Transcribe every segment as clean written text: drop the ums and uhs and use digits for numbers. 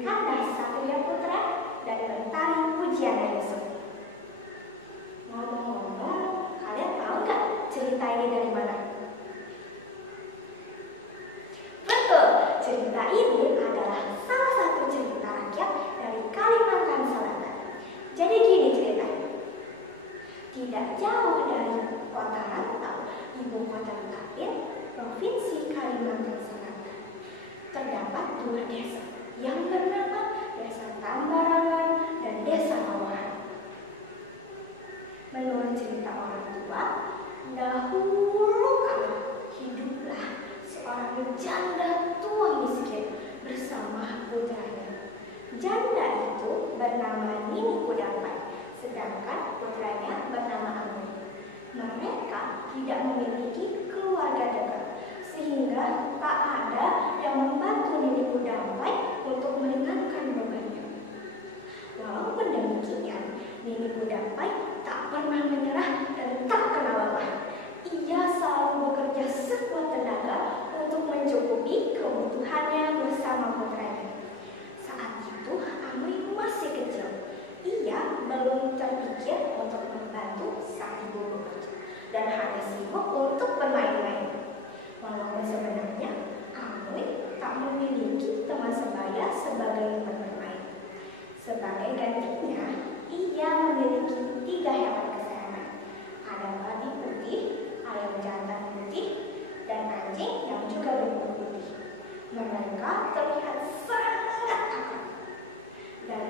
kandas Satria Putra dan Mentari Pujiana Yusuf. Ngomong-ngomong, kalian tahu nggak cerita ini dari mana? Betul, cerita ini adalah salah satu cerita rakyat dari Kalimantan Selatan. Jadi gini ceritanya. Tidak jauh dari kota Rantau, ibu kota Kapit, Provinsi Kalimantan Selatan, terdapat dua desa yang bernama Desa Tambarangan dan Desa Bawahan. Menurut cerita orang tua, dahulu kala hiduplah seorang janda tua miskin bersama putranya. Janda itu bernama Nini Kudapai, sedangkan putranya bernama Amui. Mereka tidak memiliki keluarga dekat, sehingga tak ada yang membantu Nini Kudapai untuk meringankan bebannya. Walaupun demikian, Nini Kudapai tak pernah menyerah dan tak kenal lelah. Ia selalu bekerja sekuat tenaga untuk mencukupi kebutuhannya bersama putranya. Saat itu Amui masih kecil. Ia belum terpikir untuk membantu sang ibu bekerja dan hanya sibuk untuk bermain-main. Walaupun sebenarnya Amui tak memiliki teman sebaya sebagai teman bermain. Sebagai gantinya, ia memiliki 3 hewan kesayangan. Ada babi putih, ayam jantan putih, dan anjing yang juga berbulu putih. Mereka terlihat sangat akrab. Dan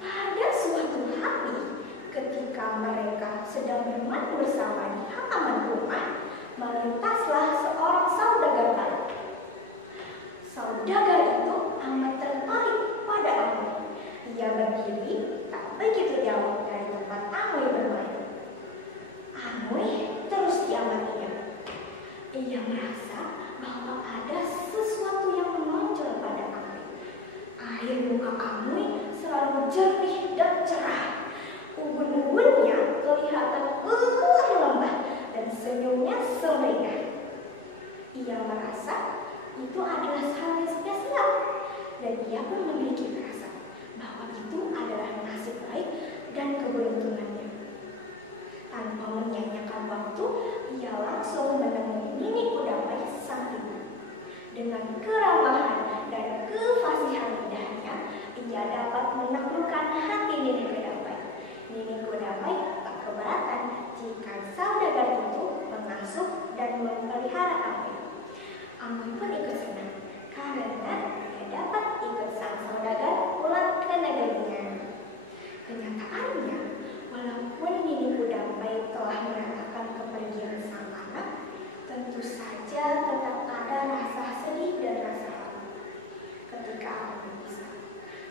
pada suatu hari, ketika mereka sedang bermain bersama di halaman rumah, melintaslah seorang saudagar baru. Saudagar itu amat tertarik pada Amui. Ia berdiri tak begitu jauh dari tempat Amui bermain. Amui terus diamatinya. Ia merasa bahwa ada sesuatu yang menonjol pada Amui. Air muka Amui selalu jernih dan cerah. Ubun-ubunnya kelihatan lembah dan senyumnya sumringah. Ia merasa itu adalah hal yang spesial, dan ia pun memiliki perasaan bahwa itu adalah nasib baik dan keberuntungannya. Tanpa menyia-nyiakan waktu, ia langsung menemui Nini Kudapai sang ibu. Dengan keramahan dan kefasihan lidahnya, ia dapat menaklukkan hati Nini Kudapai. Nini Kudapai tak keberatan jika saudagar itu mengasuh dan memelihara Amui. Amui pun ikut senang karena ia dapat ikut sang saudagar pulang ke negerinya. Kenyataannya, walaupun Nini Kudapai telah merasakan kepergian sang anak, tentu saja tetap ada rasa sedih dan rasa haru. Ketika Amui bisa,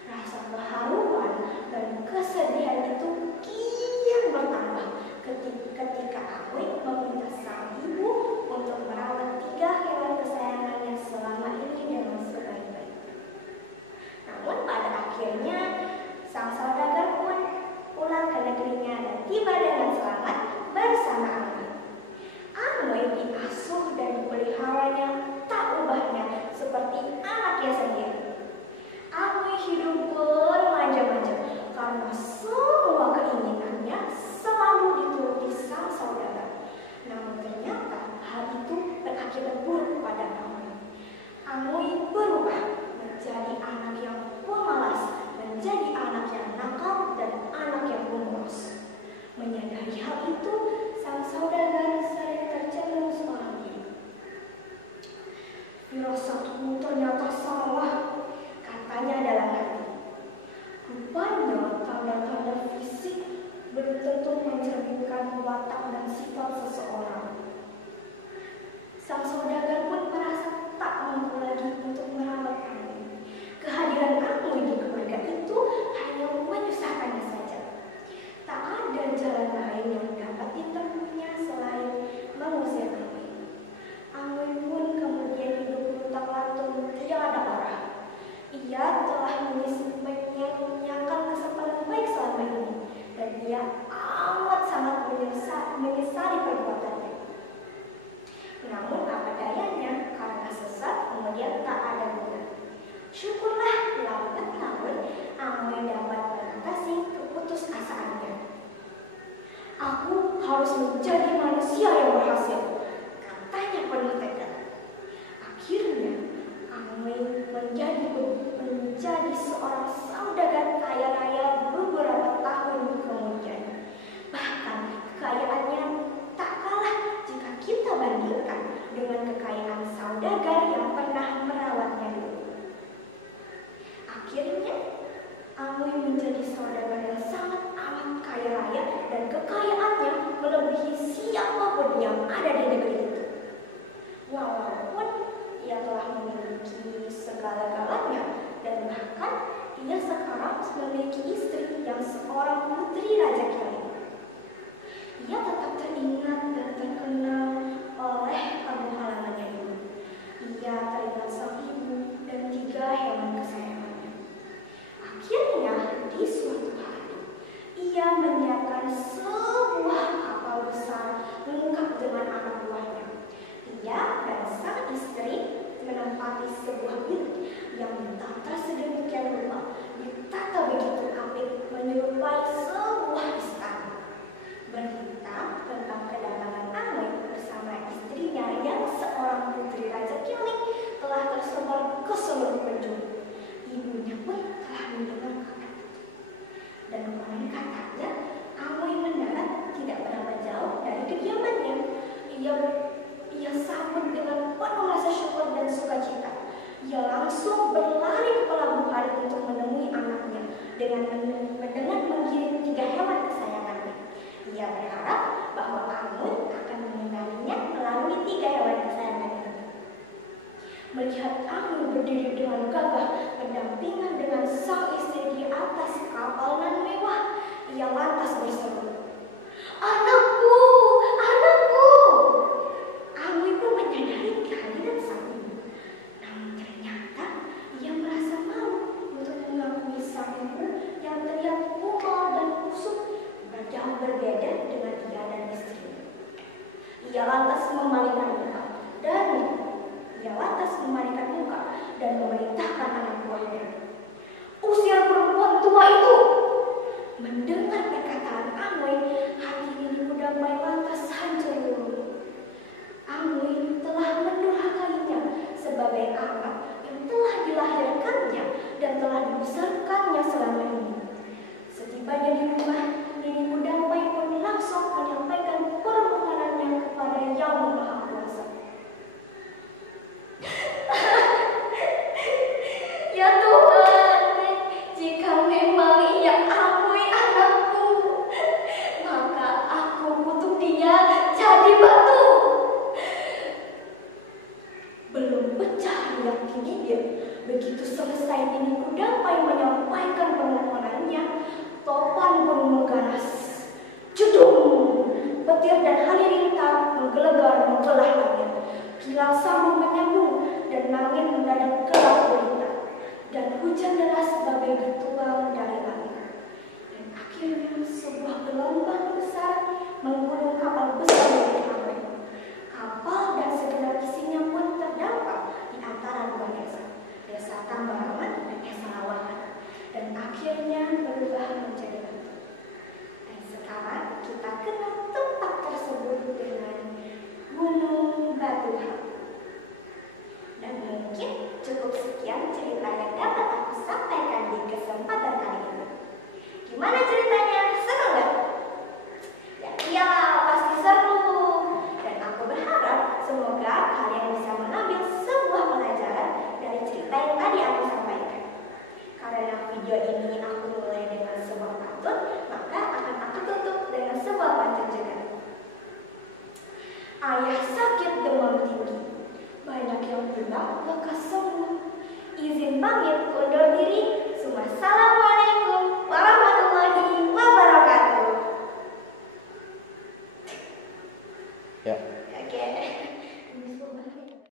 rasa keharuan dan kesedihan itu kian bertambah ketika Amui meminta sang ibu untuk merawat 3 hewan kesayangannya selama ini dengan sebaik-baiknya. Namun pada akhirnya sang saudagar pun pulang ke negerinya dan tiba dengan selamat bersama Amui. Amui diasuh dan dipeliharanya tak ubahnya seperti anaknya sendiri. Amui hidup bermanja-manja karena semua keinginannya selalu dituruti sang saudagar. Namun ternyata hal itu berakibat buruk pada Amui. Amui berubah menjadi anak yang pemalas, menjadi anak yang nakal dan anak yang pemalas. Menyadari hal itu, sang saudagar sering tercengung seorang diri. Firasatku ternyata salah, katanya dalam hati. Rupanya tanda-tanda fisik belum tentu mencerminkan watak dan sifat seseorang. Sang saudagar pun merasa tak mampu lagi untuk merawat Amui. Kehadiran Amui di keluarga itu hanya menyusahkannya saja. Tak ada jalan lain yang dapat ditempuhnya selain mengusir Amui. Amui pun kemudian hidup luntang-lantung tiada arah. Ia telah menyanyiakan kesempatan baik selama ini, dan ia amat sangat menyesali perbuatannya. Akhirnya, Amoy menjadi saudagar yang sangat amat kaya raya dan kekayaannya melebihi siapapun yang ada di negeri itu. Walaupun ia telah memiliki segala-galanya dan bahkan ia sekarang memiliki istri yang seorang putri Raja Kiai. Ia tetap teringat dan terkenal oleh kampung halamannya ini. Ia teringat sang ibu dan 3 hewan kesayangannya. Akhirnya di suatu hari, ia menyiapkan sebuah kapal besar lengkap dengan anak buahnya. Ia dan sang istri menempati sebuah bilik yang ditata sedemikian rupa, ditata begitu apik menyerupai sebuah istana. Berita tentang kedatangan Amoy bersama istrinya yang seorang putri Raja Kiling telah tersebar ke seluruh penjuru. Ibunya pun telah mendengar kabar itu. Dan konon katanya Amoy mendarat tidak berapa jauh dari kediamannya. Ia sambut dengan penuh rasa syukur dan sukacita. Ia langsung berlari ke pelabuhan untuk menemui anaknya dengan mengirim 3 hewan kesayangannya. Ia berharap bahwa Amoy akan mengenalinya melalui 3 hewan kesayangannya. Melihat Amoy berdiri dengan gagah berdampingan dengan sang istri di atas kapal nan mewah, ia lantas berseru, "Anakku, anakku!" Amoy pun menyadari kehadiran sang ibu. Namun ternyata ia merasa malu untuk mengakui sang ibu yang terlihat kumal dan kusut, jauh berbeda dengan ia dan istrinya. Ia lantas memalingkan muka dan memerintahkan anak buahnya, "Usir perempuan tua itu!" Mendengar perkataan Amoy, hati Nini Kudamai lantas hancur luluh. Amoy telah mendurhakainya sebagai anak yang telah dilahirkannya dan telah dibesarkannya selama ini. Setibanya di rumah, Nini Kudamai pun langsung menyampaikan permohonannya kepada Yang Maha Kuasa. "Ya Tuhan, jika memang ia Amoy anakku, maka aku kutuk dia jadi batu." Belum pecah riak dia, begitu selesai Nini Kudamai menyampaikan permohonannya, topan pun mengganas. Jedung, petir dan halilintar menggelegar membelah langit. Kilat sambung menyambung dan langit mendadak gelap gulita, dan hujan deras bagai bertuang dari langit. Dan akhirnya sebuah gelombang besar menggulung kapal besar milik Amoy. Kapal dan segenap isinya pun terdampar di antara 2 desa, Desa Tambarangan dan Desa Lawahan, dan akhirnya berubah menjadi batu. Dan sekarang kita kenal tempat tersebut dengan Gunung Batuhan. Dan mungkin cukup sekian cerita yang dapat aku sampaikan di kesempatan kali ini. Gimana ceritanya? Seru nggak? Ya iyalah, pasti seru. Dan aku berharap semoga kalian bisa mengambil sebuah pelajaran dari cerita yang tadi aku sampaikan. Karena video ini aku mulai dengan sebuah pantun, maka akan aku tutup dengan sebuah pantun juga. Ayah sakit demam tinggi, banyak yang bilang lekas sembuh. Izin pamit